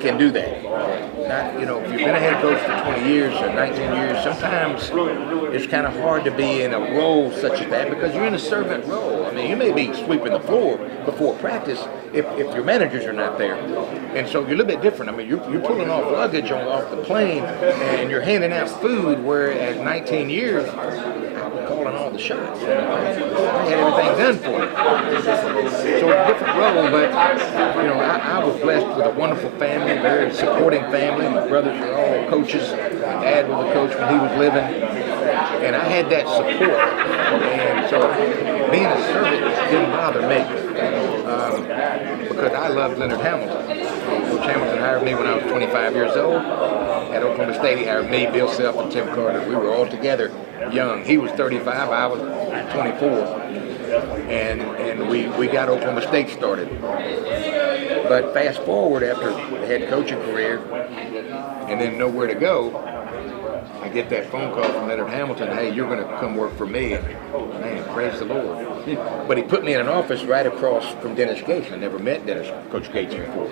can do that. Not, if you've been a head coach for 20 years or 19 years, sometimes it's kind of hard to be in a role such as that because you're in a servant role. I mean, you may be sweeping the floor before practice if your managers are not there. And so you're a little bit different. I mean, you're pulling off luggage off the plane and you're handing out food, where at 19 years, I was calling all the shots. I had everything done for me. So a different role, but, I was blessed with a wonderful family, very supporting family. My brothers were all coaches. My dad was a coach when he was living. And I had that support. And so being a servant didn't bother me. Because I loved Leonard Hamilton. Coach Hamilton hired me when I was 25 years old. At Oklahoma State, he hired me, Bill Self, and Tim Carter. We were all together young. He was 35, I was 24. And we got Oklahoma State started. But fast forward after the head coaching career and then nowhere to go, I get that phone call from Leonard Hamilton, hey, you're going to come work for me. And, man, praise the Lord. But he put me in an office right across from Dennis Gates. I never met Coach Gates before.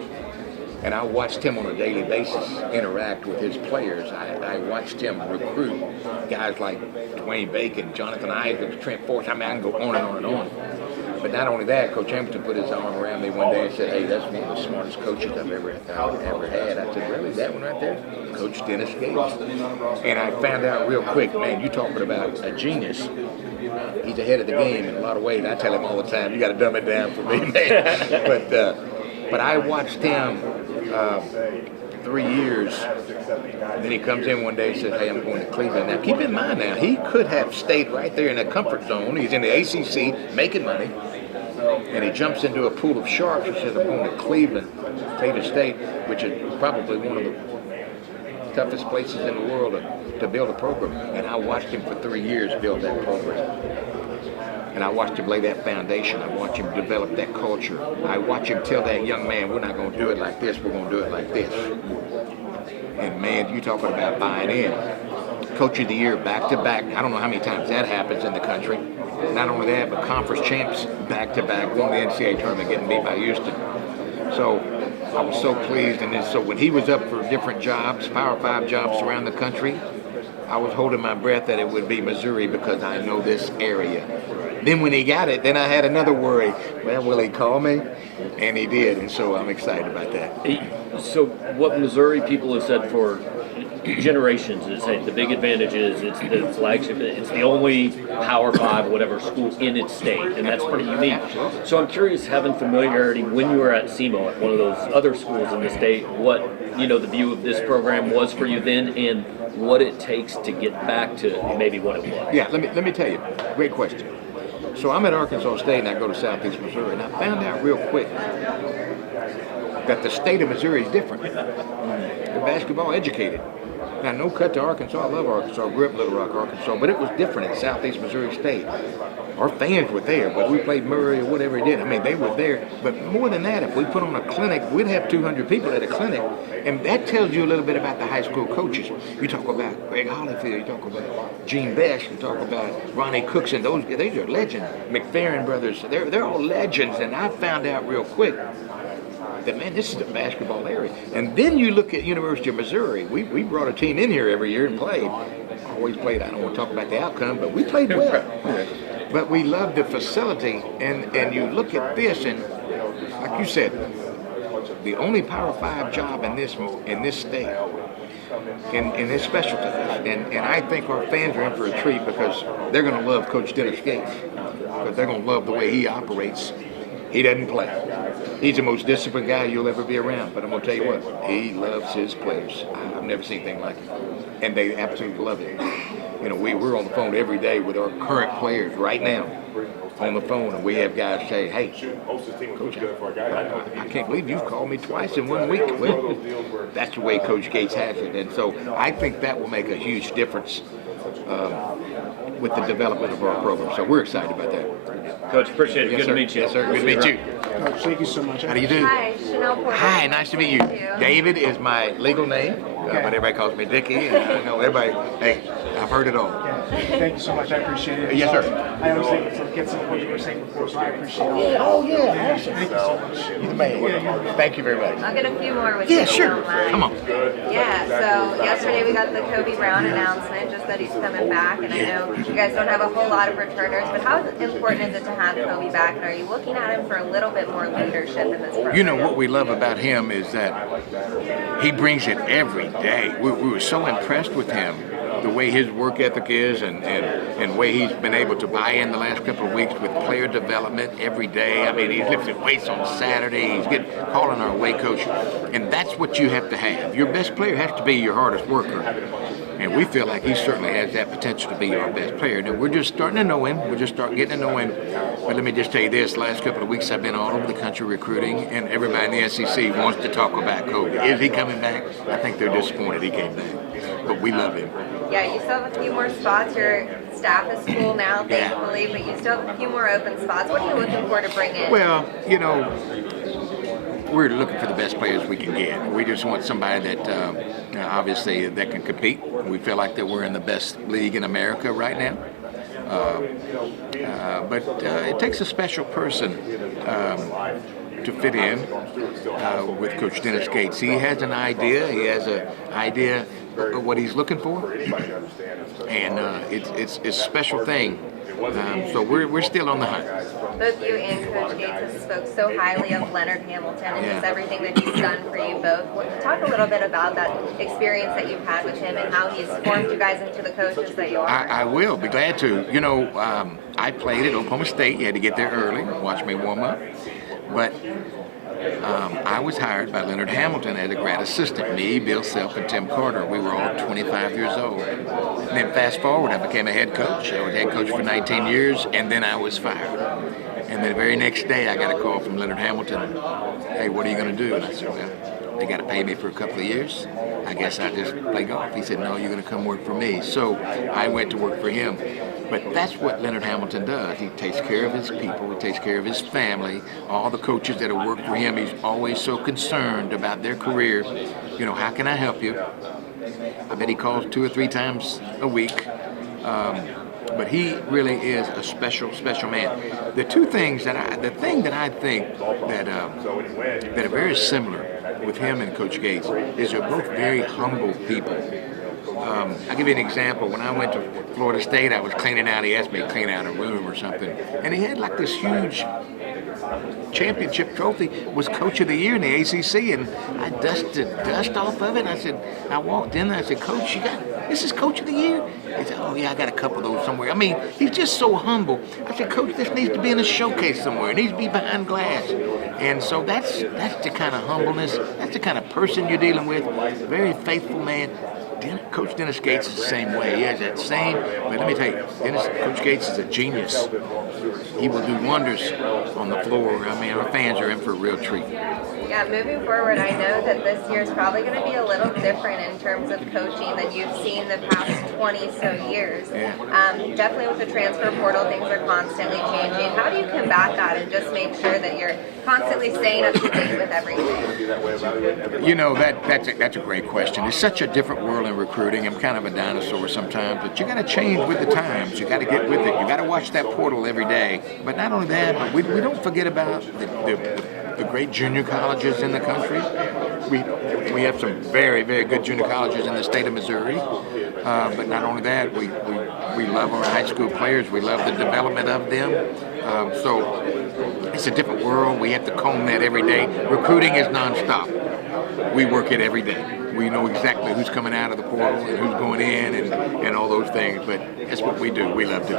And I watched him on a daily basis interact with his players. I watched him recruit guys like Dwayne Bacon, Jonathan Isaacs, Trent Forrest. I mean, I can go on and on and on. But not only that, Coach Hamilton put his arm around me one day and said, hey, that's one of the smartest coaches I've ever had. I said, really, that one right there? Coach Dennis Gates. And I found out real quick, man, you talking about a genius. He's ahead of the game in a lot of ways. I tell him all the time, you got to dumb it down for me, man. But I watched him 3 years. Then he comes in one day and says, hey, I'm going to Cleveland. Now, keep in mind now, he could have stayed right there in the comfort zone. He's in the ACC making money. And he jumps into a pool of sharks and says, I'm going to Cleveland State, which is probably one of the toughest places in the world to build a program. And I watched him for 3 years build that program. And I watched him lay that foundation. I watched him develop that culture. I watched him tell that young man, we're not going to do it like this, we're going to do it like this. And man, you talking about buying in. Coach of the Year back-to-back. I don't know how many times that happens in the country. Not only that, but conference champs back-to-back. Won the NCAA tournament, getting beat by Houston. So I was so pleased. And then, so when he was up for different jobs, Power 5 jobs around the country, I was holding my breath that it would be Missouri because I know this area. Then when he got it, then I had another worry. Well, will he call me? And he did, and so I'm excited about that. So what Missouri people have said for generations is that the big advantage is it's the flagship, it's the only Power 5, whatever, school in its state, and that's pretty unique. So I'm curious, having familiarity when you were at SEMO, at one of those other schools in the state, what the view of this program was for you then, and what it takes to get back to maybe what it was. Yeah, let me tell you, great question. So I'm at Arkansas State and I go to Southeast Missouri, and I found out real quick that the state of Missouri is different. They're basketball educated. Now, no cut to Arkansas. I love Arkansas. I grew up in Little Rock, Arkansas, but it was different in Southeast Missouri State. Our fans were there, but we played Murray or whatever it did. I mean, they were there. But more than that, if we put on a clinic, we'd have 200 people at a clinic, and that tells you a little bit about the high school coaches. You talk about Greg Holyfield, you talk about Gene Best, you talk about Ronnie Cookson. These are legends. McFerrin brothers, they're all legends, and I found out real quick that, man, this is a basketball area. And then you look at University of Missouri. We brought a team in here every year and played. Always played. I don't want to talk about the outcome, but we played well. But we loved the facility. And you look at this, and like you said, the only Power 5 job in this state, in this specialty. And I think our fans are in for a treat because they're going to love Coach Dennis Gates. Because they're going to love the way he operates. He doesn't play. He's the most disciplined guy you'll ever be around. But I'm going to tell you what, he loves his players. I've never seen anything like it. And they absolutely love it. We're on the phone every day with our current players right now. On the phone, and we have guys say, hey, Coach, I can't believe you've called me twice in 1 week. Well, that's the way Coach Gates has it. And so I think that will make a huge difference with the development of our program. So we're excited about that. Coach, appreciate it. Yes, Good sir. to meet you. Yes, sir. Good to meet you. Coach, thank you so much. How do you do? Hi, Chanel Porter. Hi, nice to meet you. David is my legal name, but everybody calls me Dicky, and I know everybody, hey, I've heard it all. Thank you so much. I appreciate it. Yes, sir. I always think forget some of what you were saying before, so I appreciate it. Oh, yeah, awesome. Thank you so much. You're the man. Thank you very much. I'll get a few more with Yeah, you. if you sure. don't mind. Come on. Yeah, so yesterday we got the Kobe Brown announcement, just that he's coming back, and I know you guys don't have a whole lot of returners, but how important is it to have Kobe back, and are you looking at him for a little bit more leadership in this program? You know, what we love about him is that he brings it every day. We were so impressed with him, the way his work ethic is and way he's been able to buy in the last couple of weeks with player development every day. I mean, he's lifting weights on Saturday. He's calling our weight coach. And that's what you have to have. Your best player has to be your hardest worker. And we feel like he certainly has that potential to be our best player. Now, we're just starting to know him. We're just starting getting to know him. But let me just tell you this. The last couple of weeks I've been all over the country recruiting, and everybody in the SEC wants to talk about Kobe. Is he coming back? I think they're disappointed he came back. But we love him. Yeah, you still have a few more spots. Your staff is full now, thankfully, but you still have a few more open spots. What are you looking for to bring in? Well, you know, we're looking for the best players we can get. We just want somebody that, obviously, that can compete. We feel like that we're in the best league in America right now. But it takes a special person to fit in with Coach Dennis Gates. He has an idea. He has an idea of what he's looking for, and it's a special thing. So we're still on the hunt. Both you and Coach Gates have spoke so highly of Leonard Hamilton and just everything that he's done for you both. Talk a little bit about that experience that you've had with him and how he's formed you guys into the coaches that you are. I will be glad to. You know, I played at Oklahoma State. You had to get there early, watch me warm up. But I was hired by Leonard Hamilton as a grad assistant. Me, Bill Self, and Tim Carter. We were all 25 years old. And then fast forward, I became a head coach. I was head coach for 19 years, and then I was fired. And then the very next day, I got a call from Leonard Hamilton. Hey, what are you going to do? And I said, well, they got to pay me for a couple of years. I guess I just play golf. He said, no, you're going to come work for me. So I went to work for him. But that's what Leonard Hamilton does. He takes care of his people. He takes care of his family. All the coaches that have worked for him, he's always so concerned about their career. You know, how can I help you? I bet he calls 2 or 3 times a week. But he really is a special, special man. The thing that I think that are very similar with him and Coach Gates is they're both very humble people. I'll give you an example. When I went to Florida State, I was cleaning out. He asked me to clean out a room or something, and he had like this huge championship trophy. Was Coach of the Year in the ACC, and I dusted dust off of it. I walked in and I said, Coach, this is Coach of the Year? He said, oh yeah, I got a couple of those somewhere. I mean, he's just so humble. I said, Coach, this needs to be in a showcase somewhere. It needs to be behind glass. And so that's the kind of humbleness. That's the kind of person you're dealing with. Very faithful man. Coach Dennis Gates is the same way. He has that same, but let me tell you, Coach Gates is a genius. He will do wonders on the floor. I mean, our fans are in for a real treat. Yeah, moving forward, I know that this year is probably going to be a little different in terms of coaching than you've seen the past 20 so years. Yeah. Definitely with the transfer portal, things are constantly changing. How do you combat that and just make sure that you're constantly staying up to date with everything? You know, that's a great question. It's such a different world in recruiting. I'm kind of a dinosaur sometimes, but you got to change with the times. You got to get with it. You got to watch that portal every day. But not only that, but we don't forget about the great junior colleges in the country. We have some very, very good junior colleges in the state of Missouri. But not only that, we love our high school players. We love the development of them. So it's a different world. We have to comb that every day. Recruiting is nonstop. We work it every day. We know exactly who's coming out of the portal and who's going in and all those things. But that's what we do. We love to do.